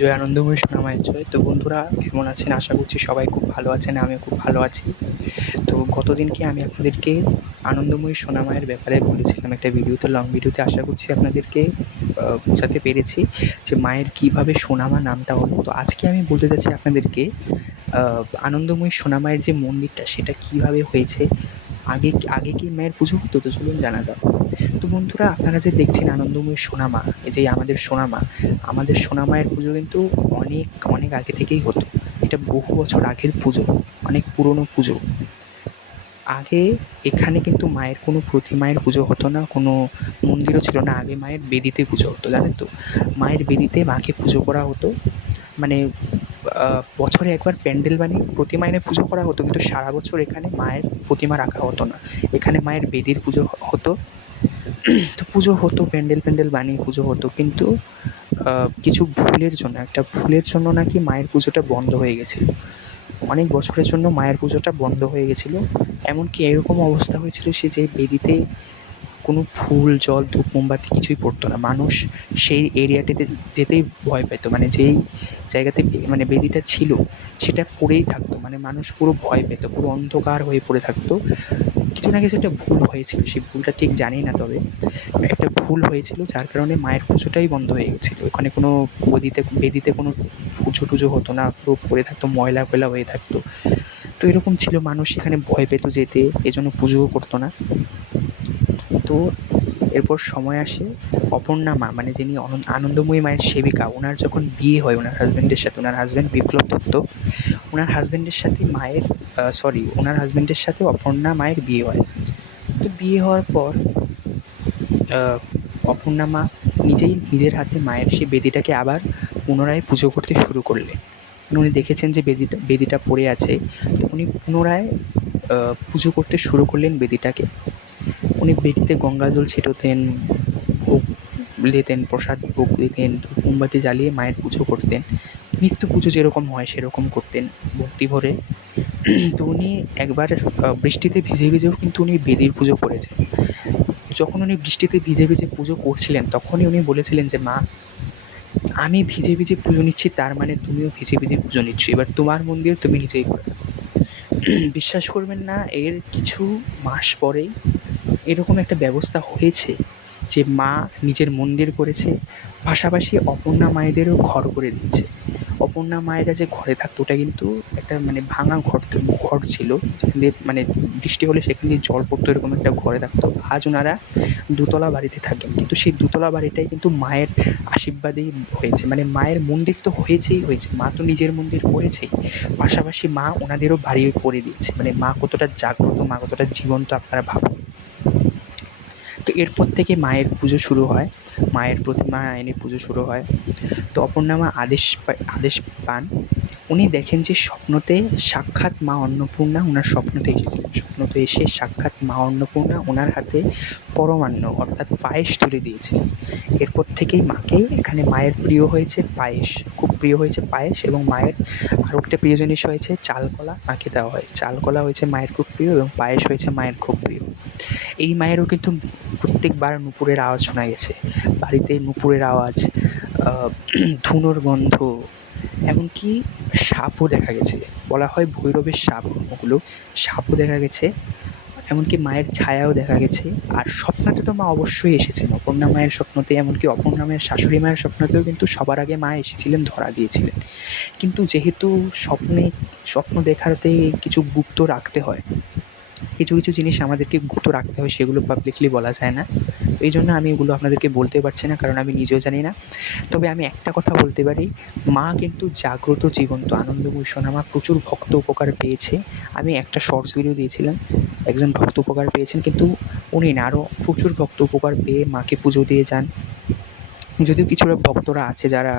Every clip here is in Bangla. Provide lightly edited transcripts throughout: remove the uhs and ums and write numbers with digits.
জয় আনন্দময়ী সোনামায়ের জয়। তো বন্ধুরা কেমন আছেন? আশা করছি সবাই খুব ভালো আছেন। আমিও খুব ভালো আছি। তো গতদিনকে আমি আপনাদেরকে আনন্দময়ী সোনামায়ের ব্যাপারে বলেছিলাম একটা ভিডিওতে, লং ভিডিওতে। আশা করছি আপনাদেরকে বোঝাতে পেরেছি যে মায়ের কীভাবে সোনামা নামটা হলো। তো আজকে আমি বলতে চাচ্ছি আপনাদেরকে আনন্দময়ী সোনামায়ের যে মন্দিরটা সেটা কীভাবে হয়েছে। আগে কি মায়ের পুজো হতো? তো চলুন জানা যাক। তো বন্ধুরা, আপনারা যে দেখছেন আনন্দময়ী সোনামা, এই যে আমাদের সোনামায়ের পুজো কিন্তু অনেক অনেক আগে থেকেই হতো। এটা বহু বছর আগের পুজো, অনেক পুরনো পুজো। আগে এখানে কিন্তু মায়ের কোনো প্রতিমায়ের পুজো হতো না, কোনো মন্দিরও ছিল না। আগে মায়ের বেদিতে পুজো হতো, জানেন তো? মায়ের বেদিতে মাকে পুজো করা হতো। মানে বছরে একবার প্যান্ডেল বানিয়ে প্রতিমা এনে পুজো করা হতো, কিন্তু সারা বছর এখানে মায়ের প্রতিমা রাখা হতো না। এখানে মায়ের বেদির পুজো হতো। তো পুজো হতো, প্যান্ডেল বানিয়ে পুজো হতো, কিন্তু কিছু একটা ভুলের জন্য নাকি মায়ের পুজোটা বন্ধ হয়ে গেছিলো। অনেক বছরের জন্য মায়ের পুজোটা বন্ধ হয়ে গেছিলো। এমনকি এরকম অবস্থা হয়েছিল যে বেদিতে কোনো ফুল, জল, ধূপ, মোমবাতি কিছুই পড়তো না। মানুষ সেই এরিয়াটাতে যেতেই ভয় পেত। মানে যেই জায়গাতে মানে বেদিটা ছিল সেটা পড়েই থাকতো। মানে মানুষ পুরো ভয় পেত, পুরো অন্ধকার হয়ে পড়ে থাকতো। কিছু না কিছু একটা ভুল হয়েছিল, সেই ভুলটা ঠিক জানি না, তবে একটা ভুল হয়েছিল যার কারণে মায়ের পুজোটাই বন্ধ হয়ে গেছিলো। ওখানে কোনো বেদিতে কোনো পুজো টুজো হতো না, পুরো পড়ে থাকতো, ময়লা ফয়লা হয়ে থাকতো। তো এরকম ছিল, মানুষ সেখানে ভয় পেত যেতে, এজন্য পুজোও করতো না। তো এরপর সময় আসে, অপর্ণা মা, মানে যিনি আনন্দময়ী মায়ের সেবিকা, ওনার যখন বিয়ে হয় ওনার হাজব্যান্ডের সাথে, ওনার হাজব্যান্ড বিপ্লব দত্ত, ওনার হাজব্যান্ডের সাথে অপর্ণা মায়ের বিয়ে হয়। তো বিয়ে হওয়ার পর অপর্ণা মা নিজের হাতে মায়ের সেই বেদিটাকে আবার পুনরায় পুজো করতে শুরু করলেন। উনি দেখেছেন যে বেদিটা পড়ে আছে, তো উনি পুনরায় পুজো করতে শুরু করলেন বেদিটাকে। উনি বেদিতে গঙ্গা জল ছিটাতেন, ভোগ দিতেন, প্রসাদ ভোগ দিতেন, ধূপ মোমবাতি জ্বালিয়ে মায়ের পুজো করতেন। নিত্য পুজো যেরকম হয় সেরকম করতেন ভক্তি ভরে। তো উনি একবার বৃষ্টিতে ভিজেও কিন্তু উনি বেদির পুজো করেছেন। যখন উনি বৃষ্টিতে ভিজে পুজো করছিলেন, তখনই উনি বলেছিলেন যে, মা, আমি ভিজে পুজো নিচ্ছি, তার মানে তুমিও ভিজে পুজো নিচ্ছ। এবার তোমার মন্দির তুমি নিজেই করো। বিশ্বাস করবেন না, এর কিছু মাস পরেই এরকম একটা ব্যবস্থা হয়েছে যে মা নিজের মন্দির করেছে, পাশাপাশি অপর্ণা মায়েদেরও ঘর করে দিয়েছে। অপর্ণা মায়েরা যে ঘরে থাকতো, ওটা কিন্তু একটা মানে ভাঙা ঘর ছিল, যেখান দিয়ে মানে বৃষ্টি হলে সেখান দিয়ে জল পড়তো, এরকম একটা ঘরে থাকতো। আজ ওনারা দোতলা বাড়িতে থাকেন, কিন্তু সেই দোতলা বাড়িটাই কিন্তু মায়ের আশীর্বাদেই হয়েছে। মানে মায়ের মন্দির তো হয়েছে, মা তো নিজের মন্দির করেছেই, পাশাপাশি মা ওনাদেরও বাড়ি করে দিয়েছে। মানে মা কতটা জাগ্রত, মা কতটা জীবন্ত, আপনারা ভাবুন। তো এরপর থেকে মায়ের পুজো শুরু হয়, মায়ের প্রতিমা এনে পুজো শুরু হয়। তো অপর্ণা মা আদেশ পান। উনি দেখেন যে স্বপ্নতে সাক্ষাৎ মা অন্নপূর্ণা ওনার স্বপ্নতে এসেছিলেন। স্বপ্নতে এসে সাক্ষাৎ মা অন্নপূর্ণা ওনার হাতে পরমান্ন অর্থাৎ পায়েস তুলে দিয়েছিলেন। এরপর থেকেই এখানে মায়ের প্রিয় হয়েছে পায়েস, খুব প্রিয় হয়েছে পায়েস। এবং মায়ের আরও একটা প্রিয় জিনিস হয়েছে চালকলা, মাকে দেওয়া হয়। চালকলা হয়েছে মায়ের খুব প্রিয় এবং পায়েস হয়েছে মায়ের খুব প্রিয়। এই মায়েরও কিন্তু প্রত্যেকবার নূপুরের আওয়াজ শোনা গেছে, বাড়িতে নূপুরের আওয়াজ, ধুনোর গন্ধ, এমনকি সাপও দেখা গেছে। বলা হয় ভৈরবের সাপ ওগুলো, সাপও দেখা গেছে, এমনকি মায়ের ছায়াও দেখা গেছে। আর স্বপ্নতে তো মা অবশ্যই এসেছেন, অপর্ণা মায়ের স্বপ্নতে, এমনকি অপর্ণা মায়ের শাশুড়ি মায়ের স্বপ্নতেও কিন্তু সবার আগে মা এসেছিলেন, ধরা দিয়েছিলেন। কিন্তু যেহেতু স্বপ্ন দেখাতে কিছু গুপ্ত রাখতে হয়, কিছু জিনিস আমাদেরকে গুপ্ত রাখতে হয়, সেগুলো পাবলিকলি বলা যায় না। এই জন্য আমি এগুলো আপনাদেরকে বলতে পারছি না, কারণ আমি নিজেও জানি না। তবে আমি একটা কথা বলতে পারি, মা কিন্তু জাগ্রত, জীবন্ত। আনন্দময়ী সোনামা প্রচুর ভক্ত উপকার পেয়েছে। আমি একটা শর্টস ভিডিও দিয়েছিলাম, একজন ভক্ত উপকার পেয়েছেন, কিন্তু উনি না, আরও প্রচুর ভক্ত উপকার পেয়ে মাকে পুজো দিয়ে যান। যদিও কিছুটা ভক্তরা আছে যারা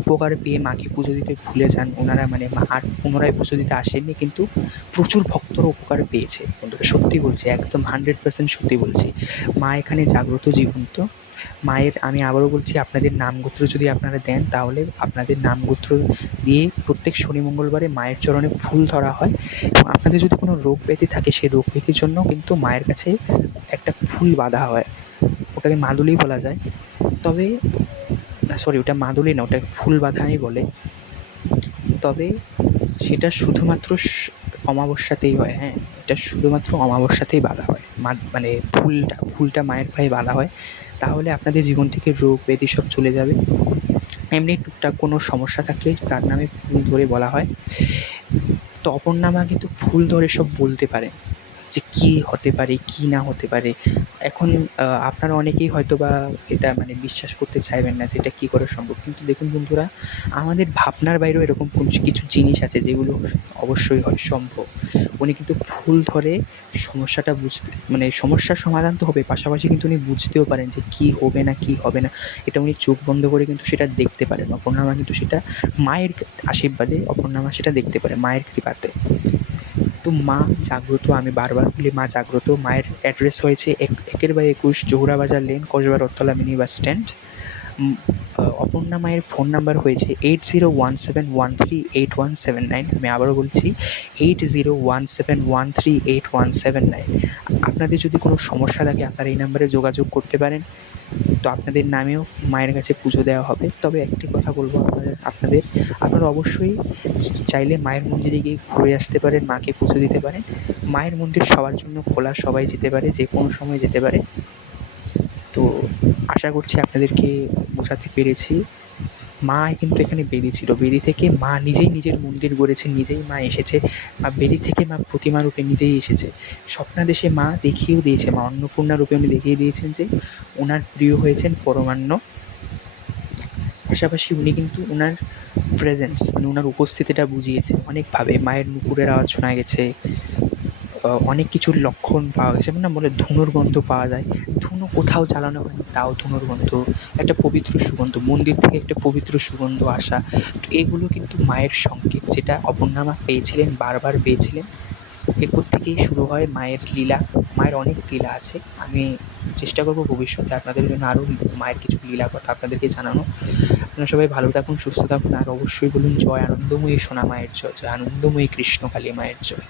উপকার পেয়ে মাকে পুজো দিতে ভুলে যান, ওনারা মানে মা আর পুনরায় পুজো দিতে আসেননি, কিন্তু প্রচুর ভক্তরা উপকার পেয়েছে। বন্ধুরা, সত্যি বলছি, একদম 100% সত্যি বলছি, মা এখানে জাগ্রত, জীবন্ত। মায়ের, আমি আবারও বলছি, আপনাদের নামগোত্র যদি আপনারা দেন, তাহলে আপনাদের নামগোত্র দিয়ে প্রত্যেক শনি মঙ্গলবারে মায়ের চরণে ফুল ধরা হয়। এবং আপনাদের যদি কোনো রোগ ব্যাধি থাকে, সেই রোগ ব্যাধির জন্য কিন্তু মায়ের কাছে একটা ফুল বাঁধা হয়, ওটাকে মাদুলি বলা যায়। তবে না সরি, ওটা মাদুলি না, ওটা ফুল বাঁধানি বলে। তবে সেটা শুধুমাত্র অমাবস্যাতেই হয়, হ্যাঁ, এটা শুধুমাত্র অমাবস্যাতেই বাঁধা হয়। মানে ফুলটা মায়ের পায়ে বাঁধা হয়, তাহলে আপনাদের জীবন থেকে রোগ ব্যাধি সব চলে যাবে। এমনি টুকটাক কোনো সমস্যা থাকলে তার নামে ফুল ধরে বলা হয়। তো অপরনামা কিন্তু ফুল ধরে সব বলতে পারে যে কী হতে পারে, কী না হতে পারে। এখন আপনারা অনেকেই হয়তো বা এটা মানে বিশ্বাস করতে চাইবেন না যে এটা কী করে সম্ভব। কিন্তু দেখুন বন্ধুরা, আমাদের ভাবনার বাইরেও এরকম কিছু জিনিস আছে যেগুলো অবশ্যই সম্ভব। উনি কিন্তু ফুল ধরে সমস্যাটা বুঝতে, মানে সমস্যার সমাধান তো হবে, পাশাপাশি কিন্তু উনি বুঝতেও পারেন যে কী হবে না কী হবে না। এটা উনি চোখ বন্ধ করে কিন্তু সেটা দেখতে পারেন। অপরনামা কিন্তু সেটা মায়ের আশীর্বাদে অপরনামা সেটা দেখতে পারে, মায়ের কৃপাতে। তো মা জাগ্রত, আমি বারবার বলি মা জাগ্রত। মায়ের অ্যাড্রেস হয়েছে 1/21 জহুরা বাজার lane, Kasba Rathtala mini bus stand. Aparna মায়ের ফোন নাম্বার হয়েছে 8017138179। আমি আবারও বলছি 8017138179। আপনাদের যদি কোনো সমস্যা থাকে আপনারা এই নাম্বারে যোগাযোগ করতে পারেন। তো আপনাদের নামেও মায়ের কাছে পুজো দেওয়া হবে। তবে একটি কথা বলবো আপনারা অবশ্যই চাইলে মায়ের মন্দিরে গিয়ে ঘুরে আসতে পারেন, মাকে পুজো দিতে পারেন। মায়ের মন্দির সবার জন্য খোলা, সবাই যেতে পারে, যে কোনো সময় যেতে পারে। তো আশা করছি আপনাদেরকে বোঝাতে পেরেছি। মা কিন্তু এখানে বেদি ছিল, বেদি থেকে মা নিজেই নিজের মন্দির গড়েছেন, নিজেই মা এসেছে, বা বেদি থেকে মা প্রতিমা রূপে নিজেই এসেছে। স্বপ্নাদেশে মা দেখিয়েও দিয়েছে, মা অন্নপূর্ণা রূপে উনি দেখিয়ে দিয়েছেন যে ওনার প্রিয় হয়েছেন পরমান্ন। পাশাপাশি উনি কিন্তু ওনার প্রেজেন্স, মানে ওনার উপস্থিতিটা বুঝিয়েছে অনেকভাবে। মায়ের নুপুরের আওয়াজ শোনা গেছে, অনেক কিছুর লক্ষণ পাওয়া গেছে। যেমন না বলে ধুনোর গন্ধ পাওয়া যায়, ধুনো কোথাও জ্বালানো হয়নি তাও ধুনোর গন্ধ, একটা পবিত্র সুগন্ধ, মন্দির থেকে একটা পবিত্র সুগন্ধ আসা। তো এগুলো কিন্তু মায়ের সংকেত, যেটা অপর্ণামা পেয়েছিলেন, বারবার পেয়েছিলেন। এরপর থেকেই শুরু হয় মায়ের লীলা। মায়ের অনেক লীলা আছে, আমি চেষ্টা করব ভবিষ্যতে আপনাদের জন্য আরও মায়ের কিছু লীলা কথা আপনাদেরকে জানানো। আপনারা সবাই ভালো থাকুন, সুস্থ থাকুন, আর অবশ্যই বলুন জয় আনন্দময়ী সোনা মায়ের জয়, জয় আনন্দময়ী কৃষ্ণকালী মায়ের জয়।